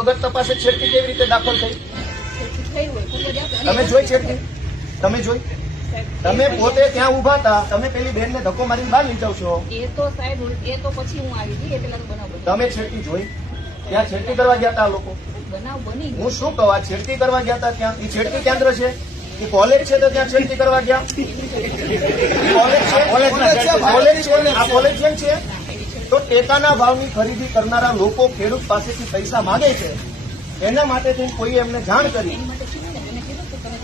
વગર તપાસે છેડતી કેવી રીતે દાખલ થઈ? તમે જોઈ છેડતી? તમે જોઈ? તમે પોતે ત્યાં ઉભા હતા, તમે પેલી બેન ને ધક્કો મારીને બહાર લઈ જાવ છો. એ તો સાહેબ, એ તો પછી હું આવી ગઈ, એ પેલા તો બનાવ બન્યો. તમે છેડતી જોઈ? ત્યાં છેડતી કરવા ગયા હતા લોકો? બનાવ બની હું શું કહું, આ છેડતી કરવા ગયા હતા ત્યાં? એ છેડતી કેન્દ્ર છે? એ કોલેજ છે તો ત્યાં છેડતી કરવા ગયા? કોલેજ છે? કોલેજ છે? આ કોલેજ જેમ છે તો ટેકાના ભાવની ખરીદી કરનારા લોકો ખેડૂત પાસેથી પૈસા માંગે છે, એના માટે કોઈ એમને જાણ કરી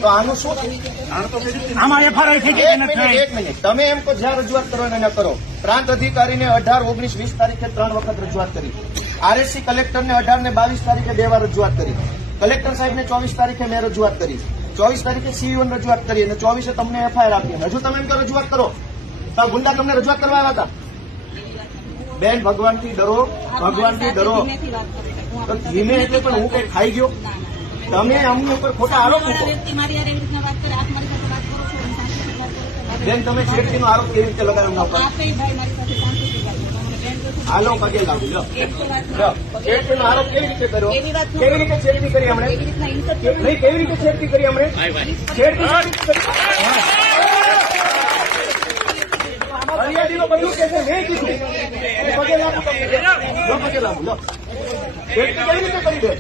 તો આનું શું છે? એક મિનિટ, તમે એમ તો જ્યાં રજૂઆત કરવાના ના કરો. પ્રાંત અધિકારીને 18, 19, 20 તારીખે 3 વખત રજૂઆત કરી. આરએસસી કલેક્ટરને 18 ને 22 તારીખે 2 વાર રજૂઆત કરી. કલેક્ટર સાહેબને 24 તારીખે મેં રજૂઆત કરી. 24 તારીખે સીઈઓને રજૂઆત કરી અને 24 તમને એફઆઈઆર આપી. હજુ તમે એમ તો રજૂઆત કરો તો ગુંડા તમને રજૂઆત કરવા આવ્યા હતા? બેન, ભગવાનથી ડરો, ભગવાનથી ડરો. તો ધીમે એટલે પણ હું કઈ ખાઈ ગયો? તમે અમને ઉપર ખોટા આરોપ મૂકો. બેન, તમે છેડતીનો આરોપ કેવી રીતે લગાવ્યો? હાલો, પગે લાગુ. છેડતીનો આરોપ કેવી રીતે કર્યો? કેવી રીતે છેડતી કરી હમણે? નહીં, કેવી રીતે છેડતી કરી હમણે? છેડતી ફરિયાદીનો બધું કે છે, મેં કીધું. પગે લાગુ, પગે લાગુ. છેડતી કેવી રીતે કરી દે?